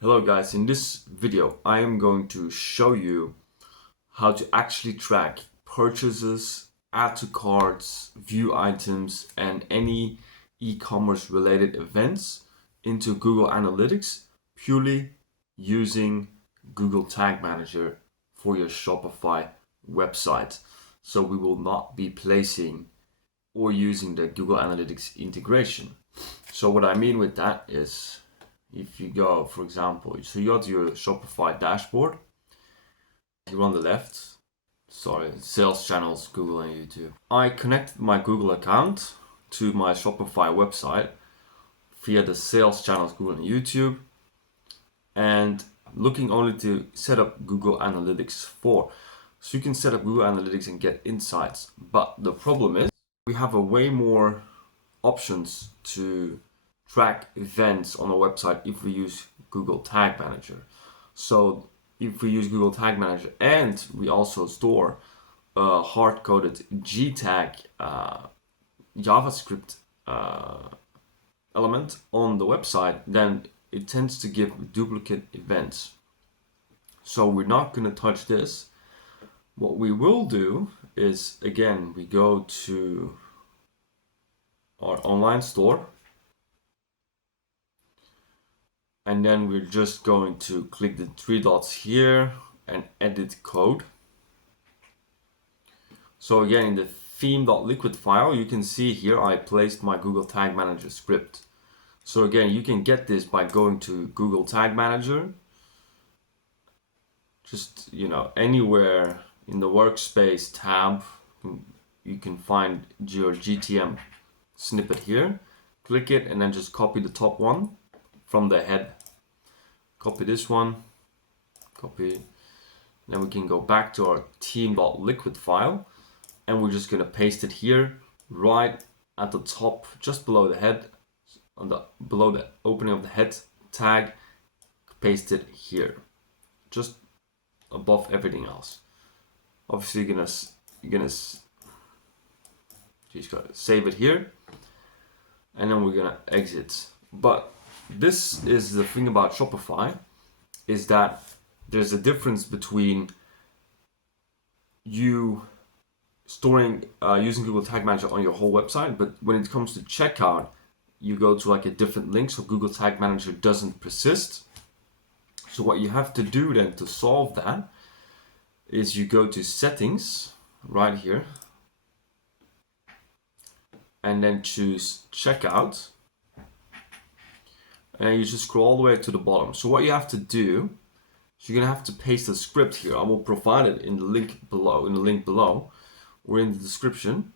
Hello guys, in this video I am going to show you how to actually track purchases, add to carts, view items and any e-commerce related events into Google Analytics purely using Google Tag Manager for your Shopify website. So we will not be placing or using the Google Analytics integration. So what I mean with that is, if you go, for example, so you go to your Shopify dashboard, you're on the left, sales channels, Google and YouTube. I connected my Google account to my Shopify website via the sales channels, Google and YouTube, and looking only to set up Google Analytics 4. So you can set up Google Analytics and get insights. But the problem is we have a way more options to track events on a website if we use Google Tag Manager. So if we use Google Tag Manager and we also store a hard-coded G-tag JavaScript element on the website, then it tends to give duplicate events. So we're not going to touch this. What we will do is, again, we go to our online store, and then we're just going to click the three dots here and edit code. So again, in the theme.liquid file, you can see here I placed my Google Tag Manager script. So again, you can get this by going to Google Tag Manager. Just, anywhere in the workspace tab, you can find your GTM snippet here. Click it and then just copy the top one from the head. Copy this one, copy. Then we can go back to our theme.liquid file and we're just gonna paste it here, right at the top, just below the head, below the opening of the head tag. Paste it here, just above everything else. Obviously, you're gonna save it here, and then we're gonna exit. But this is the thing about Shopify, is that there's a difference between you storing using Google Tag Manager on your whole website, but when it comes to checkout, you go to like a different link, so Google Tag Manager doesn't persist. So what you have to do then to solve that is you go to settings right here and then choose checkout. And you just scroll all the way to the bottom. So what you have to do is you're gonna have to paste a script here. I will provide it in the link below, or in the description.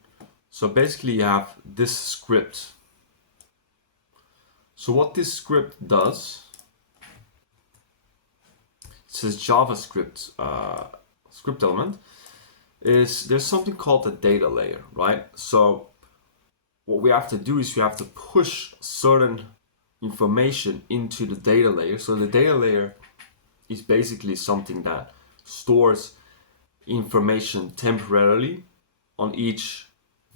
So basically you have this script. So what this script does, it says JavaScript script element, is there's something called the data layer, right? So what we have to do is we have to push certain information into the data layer. So the data layer is basically something that stores information temporarily on each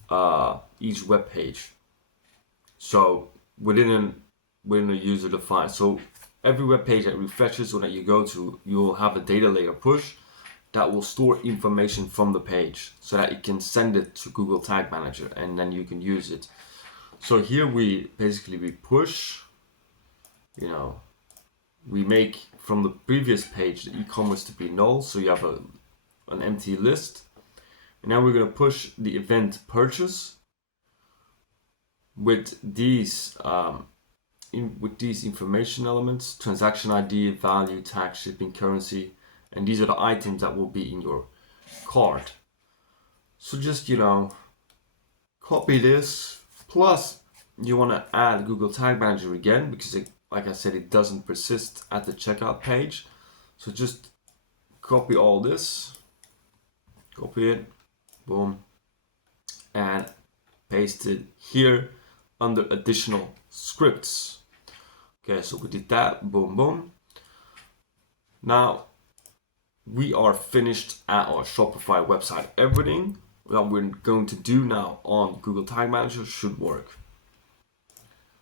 web page. So within a user defined. So every web page that refreshes or that you go to, you will have a data layer push that will store information from the page so that it can send it to Google Tag Manager and then you can use it. So here we push, we make from the previous page the e-commerce to be null, so you have an empty list. And now we're going to push the event purchase with these information elements: transaction ID, value, tag, shipping, currency, and these are the items that will be in your cart. So just copy this. Plus you want to add Google Tag Manager again because like I said, it doesn't persist at the checkout page. So just copy all this, copy it, boom, and paste it here under additional scripts. Okay, so we did that, boom, boom. Now we are finished at our Shopify website. Everything that we're going to do now on Google Tag Manager should work.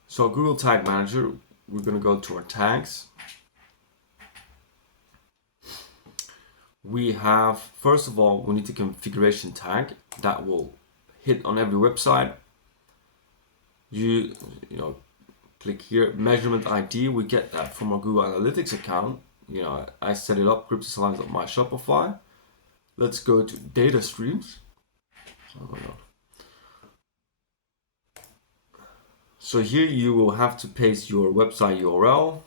So Google Tag Manager, we're going to go to our tags, we have, first of all, we need the configuration tag that will hit on every website. You know, click here, measurement ID. We get that from our Google Analytics account. You know, I set it up, Krypsis Alliance on my Shopify. Let's go to data streams. So here you will have to paste your website URL,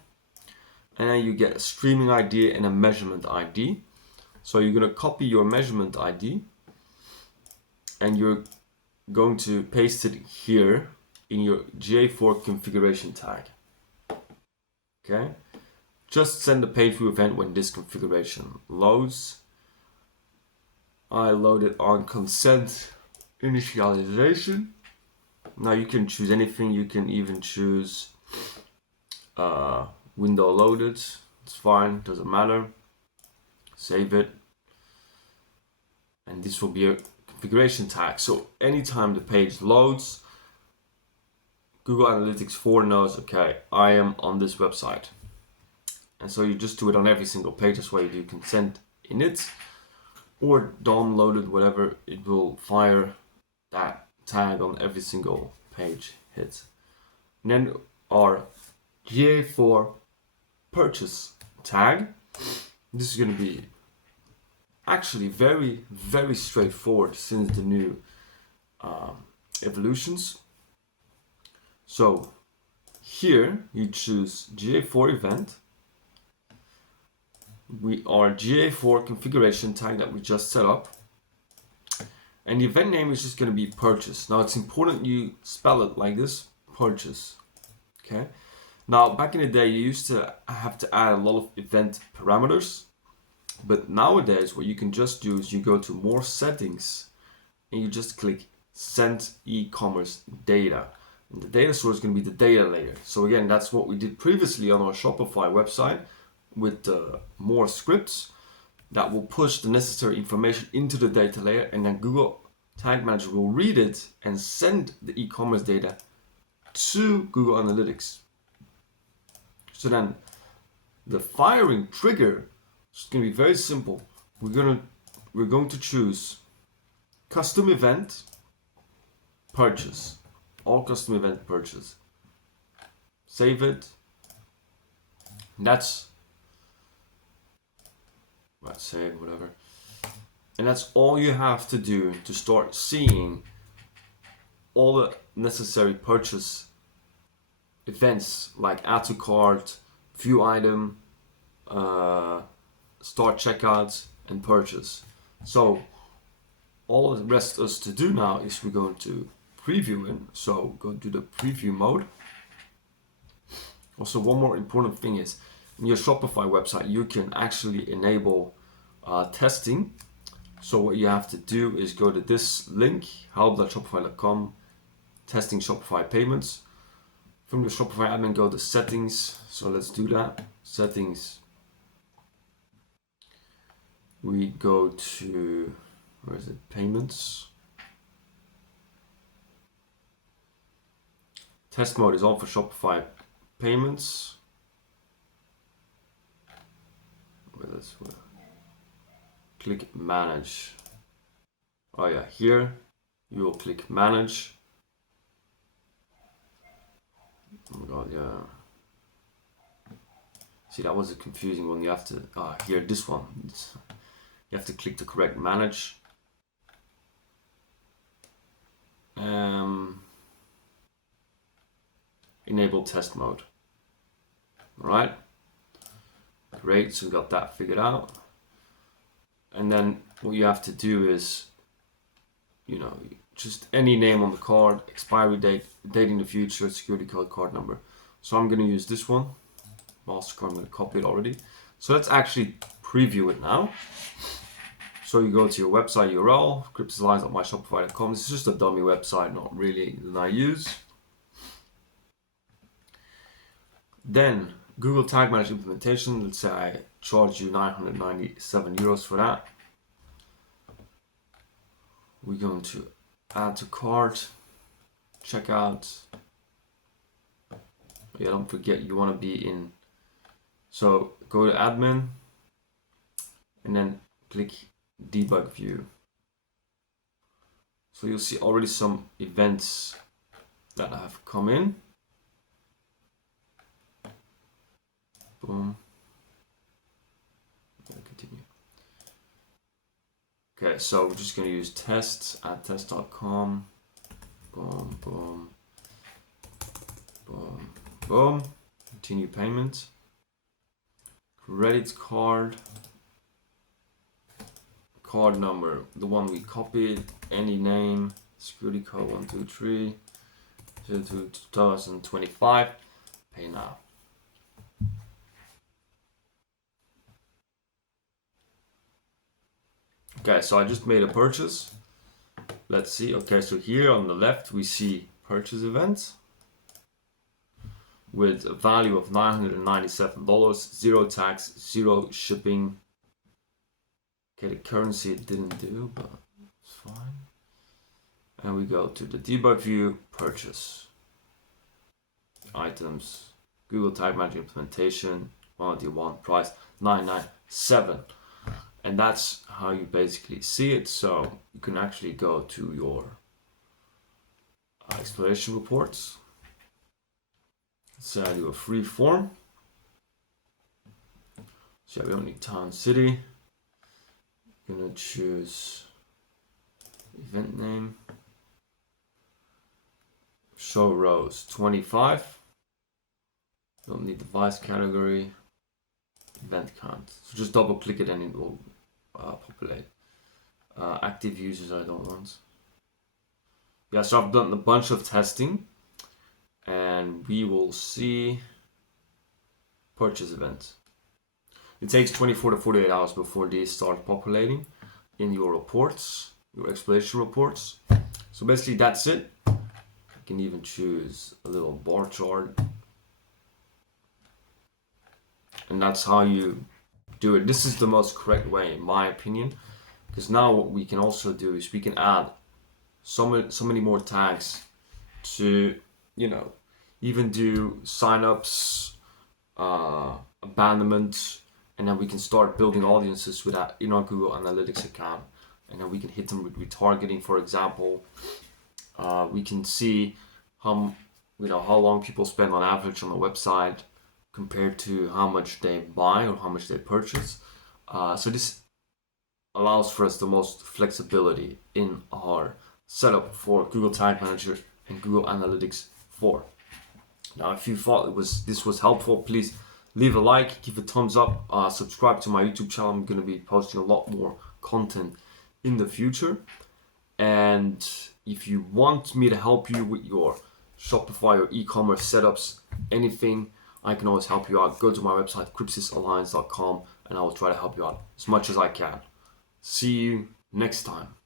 and then you get a streaming ID and a measurement ID. So you're going to copy your measurement ID and you're going to paste it here in your GA4 configuration tag. Okay, just send the page view event when this configuration loads. I load it on consent initialization. Now you can choose anything. You can even choose window loaded. It's fine, doesn't matter. Save it. And this will be a configuration tag. So anytime the page loads, Google Analytics 4 knows, okay, I am on this website. And so you just do it on every single page. That's why you do consent init or DOM loaded, whatever. It will fire that tag on every single page hit. And then our GA4 purchase tag. This is going to be actually very, very straightforward since the new evolutions. So here you choose GA4 event. Our GA4 configuration tag that we just set up. And the event name is just going to be purchase. Now it's important you spell it like this, purchase. Okay. Now back in the day you used to have to add a lot of event parameters. But nowadays what you can just do is you go to more settings and you just click send e-commerce data. And the data source is going to be the data layer. So again, that's what we did previously on our Shopify website with more scripts that will push the necessary information into the data layer, and then Google Tag Manager will read it and send the e-commerce data to Google Analytics. So then the firing trigger is going to be very simple. We're going to choose custom event purchase, all custom event purchase. Save it. And that's save, whatever. And that's all you have to do to start seeing all the necessary purchase events like add to cart, view item, start checkout, and purchase. So all the rest us to do now is we're going to preview it. So go to the preview mode. Also, one more important thing is in your Shopify website, you can actually enable testing. So what you have to do is go to this link, help.shopify.com, testing Shopify payments. From the Shopify admin, go to settings. So let's do that. Settings. We go to, where is it? Payments. Test mode is on for Shopify payments. Click manage. Oh yeah, here you will click manage. Oh my god, yeah. See, that was a confusing one. You have to, here, this one. You have to click the correct manage. Enable test mode. All right. Great, so we got that figured out. And then what you have to do is, just any name on the card, expiry date, date in the future, security code, card number. So I'm going to use this one. MasterCard, I'm going to copy it already. So let's actually preview it now. So you go to your website URL, Krypsis Alliance at myshopify.com. This is just a dummy website, not really that I use. Then Google Tag Manager implementation. Let's say I charge you 997 euros for that. We're going to add to cart, checkout. Yeah, don't forget you want to be in. So go to admin and then click debug view. So you'll see already some events that have come in. Boom. Continue. Okay, so we're just going to use tests at test.com. Boom, boom, boom, boom. Continue payment. Credit card. Card number, the one we copied, any name, security code 123 to 2025. Pay now. Okay, so I just made a purchase. Let's see. Okay, so here on the left we see purchase events with a value of $997, 0 tax, 0 shipping. Okay, the currency it didn't do, but it's fine. And we go to the debug view, purchase, items, Google Tag Manager implementation, 191, price 997. And that's how you basically see it. So you can actually go to your exploration reports. So I do a free form. So we don't need town, city. I'm gonna choose event name. Show rows 25. Don't need device category. Event count. So just double click it and it will populate. Active users I don't want. Yeah, so I've done a bunch of testing and we will see purchase event. It takes 24 to 48 hours before these start populating in your reports, your exploration reports. So basically that's it. You can even choose a little bar chart. And that's how you do it. This is the most correct way in my opinion. Because now what we can also do is we can add so many more tags to, you know, even do signups, abandonments, and then we can start building audiences with that in our Google Analytics account. And then we can hit them with retargeting, for example. We can see how long people spend on average on the website compared to how much they buy or how much they purchase. So this allows for us the most flexibility in our setup for Google Tag Manager and Google Analytics 4. Now, if you thought this was helpful, please leave a like, give a thumbs up, subscribe to my YouTube channel. I'm going to be posting a lot more content in the future. And if you want me to help you with your Shopify or e-commerce setups, anything, I can always help you out. Go to my website, krypsisalliance.com, and I will try to help you out as much as I can. See you next time.